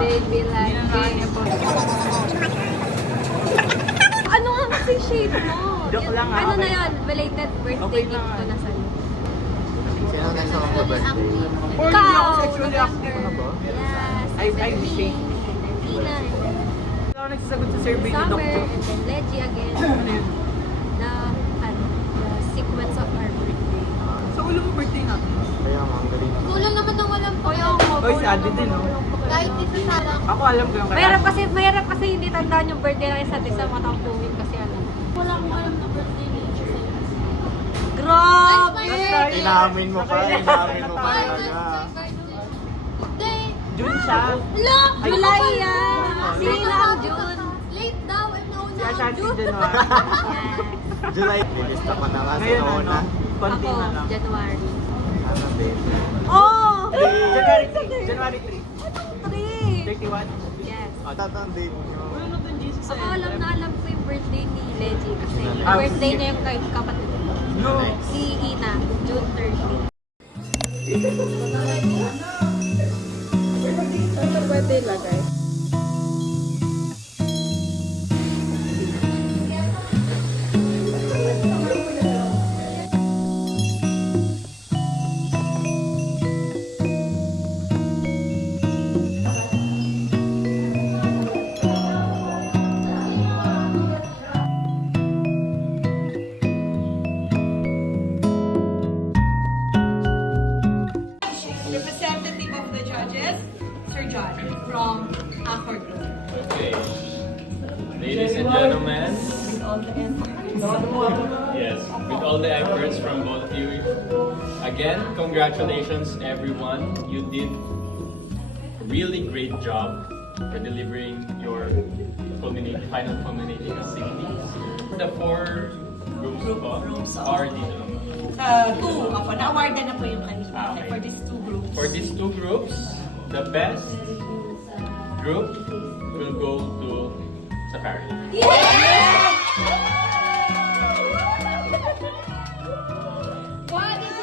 They'd be like, ano nga kasi shade mo? Joke lang, Ano okay. na yun? Belated birthday Okay gift lang. ko na sa'yo. Sino nasa mga birthday? Or hindi Ikaw, ako sexually active na ba? Yes. I shade. Tina. Hindi ako nagsasagot sa survey ni Doc Summer, Jo. and then Leggy again. Ano yun? The sequence of our birthday. Sa ulo mo birthday nga. Kaya nga, ang galing. Kulang naman ng walang Kuya pake. ko. Oy, si Adi din, no? Kahit dito sa lang. Ako alam ko yung Mahirap kasi hindi tandaan yung birthday ng isa't isa matampuhin kasi ano. Wala akong alam na birthday ni Jesus. Grabe! Inamin mo pa, inamin mo pa talaga. Hindi. June siya. Look! July yan! Sila ang June. Late daw. And Si nauna ang Ashanti June. January. Yes. July, lilista pa na kasi Ngayon noon ano? na. Konti Ako, na lang. January. Ano, baby? Oh! January 3. January 3. 3! 31. Yes. Tatandin nyo. Wala na doon Jesus Ako alam ko yung birthday ni Leggy kasi Ah, birthday niya yung kapatid ko. No. Si Ina, June 30. Ito pwede ilagay. Representative of the judges, Sir John, from Accor Group. Okay. Ladies and gentlemen, yes, with all the efforts from both of you, again, congratulations everyone. You did a really great job for delivering your final culminating activities. The 4 groups are dito. Two, na-awardan na po yung kanina. Okay. For these two groups. For these 2 groups, the best group will go to Safari. What is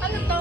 Ano to?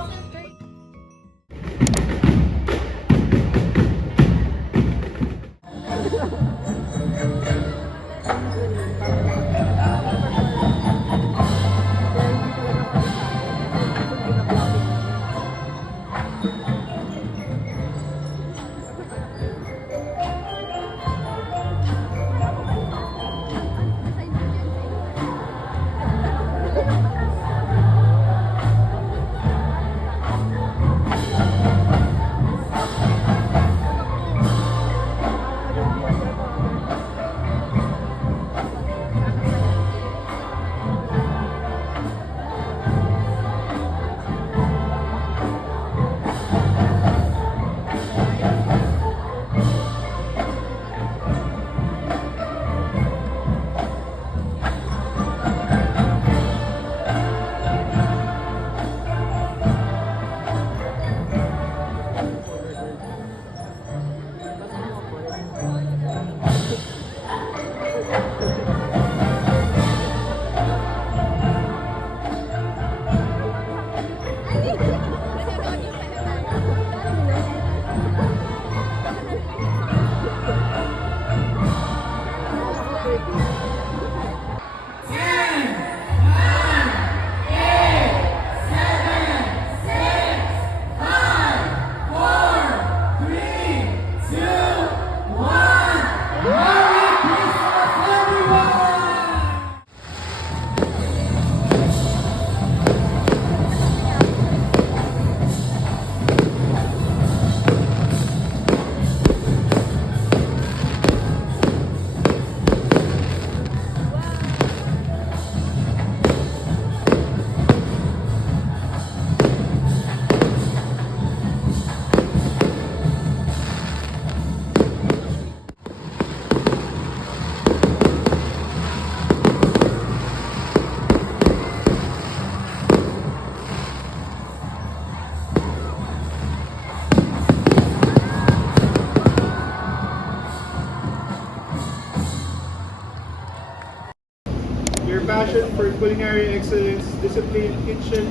passion for culinary excellence, disciplined kitchen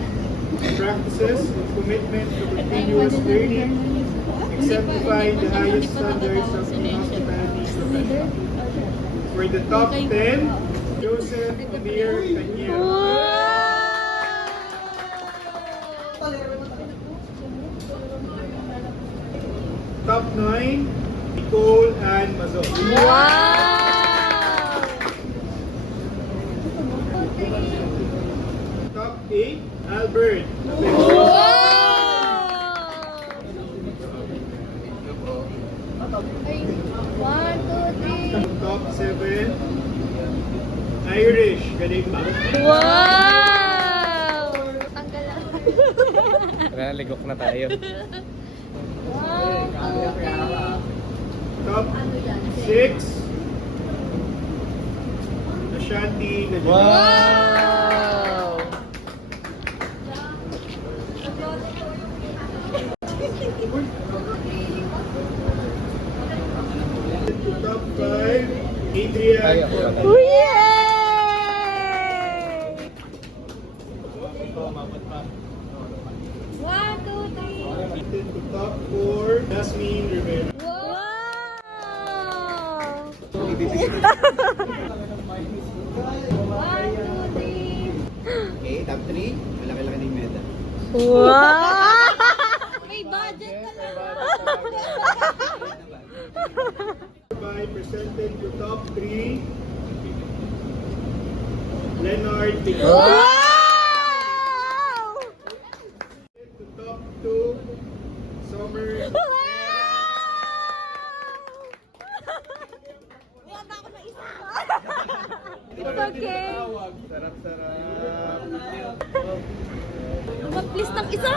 practices, and commitment to continuous learning exemplify the highest standards of the hospitality profession. For the top 10, Joseph Amir Cañero. Top 9, Nicole Ann Mazon. Top 8, Albert. One, two, three. Top 7, Irish. Galing ba? Tanggal lang. Tara, ligok na tayo. One, two, three. Top 6, Ashanti. Wow! Top 5, Adrian. Ay, One, two, three. To top 4, Jasmine Rivera. One, two, three. Okay, top 3. Malaki-laki ng medal. May budget na lang. By presented to top 3, Leonard Pico. To top 2, Summer. It's okay. Sarap-sarap. Mag-please ng isa.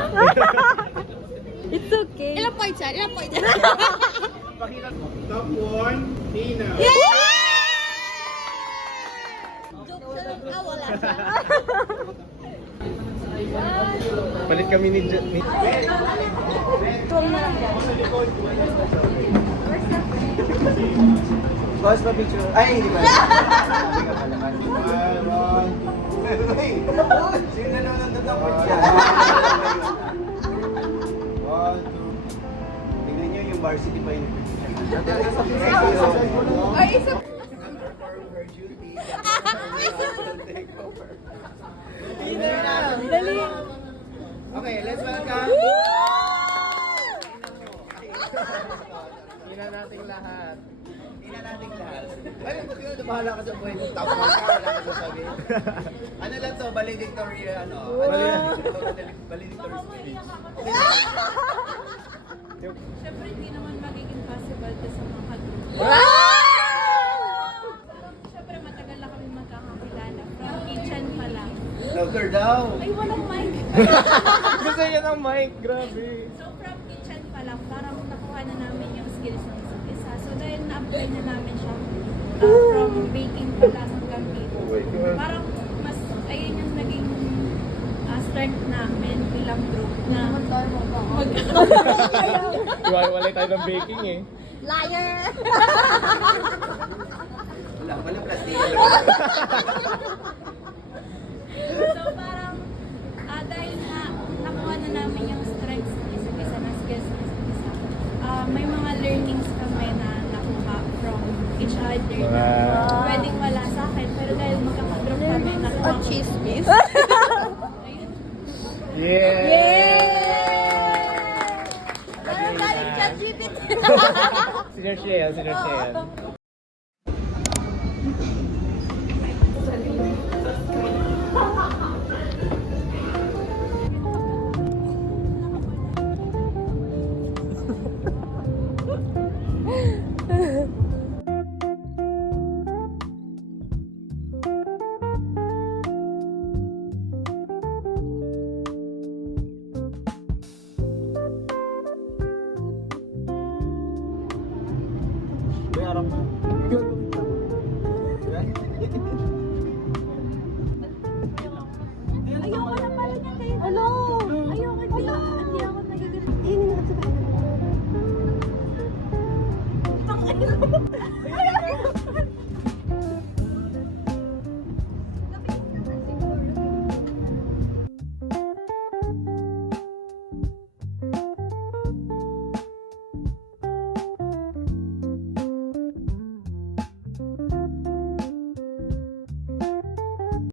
It's okay. Ilang points yan? Ilang points yan? Top 1, Tina. Joke siya lang. Ah, wala siya. Palit kami ni Boss, pa-picture. Ay, hindi ba? Sabi ka pala ka. Sino na nanonood ng picture? 1, 2. Tingnan nyo yung varsity pa yun. Ay, isa. Perform her duty. Take over. Dali. Okay, let's welcome. Ina nating lahat. Ina nating lahat. Ay, ba't yun? Bahala ka sa buhay mo. Top 1 ka, wala ka sasabihin. Ano lang to, valedictory, ano? Valedictory speech. Siyempre, hindi naman magiging possible to sa mga group. Siyempre, matagal na kami magkakakilala. From kitchen pa lang. Louder daw. Ay, walang mic. Gusto niya ng mic, grabe. So, from kitchen pa lang, parang nakuha na namin yung skills ng isa't isa. So, dahil na-apply na namin siya from baking pa lang hanggang dito. Parang mas, ayun yung naging strength namin bilang group na Iwalay tayo ng baking eh. Liar! Wala, wala plastic. So parang dahil na nakuha na namin yung strengths ng isa't isa, na skills ng isa't isa, may mga learnings kami na nakuha from each other na pwedeng wala sa akin, pero dahil magkakagroup kami, nakuha ko. Chismis. Ayun. Yeah! Ano galing ChatGPT? Sinershare yan, sinershare yan.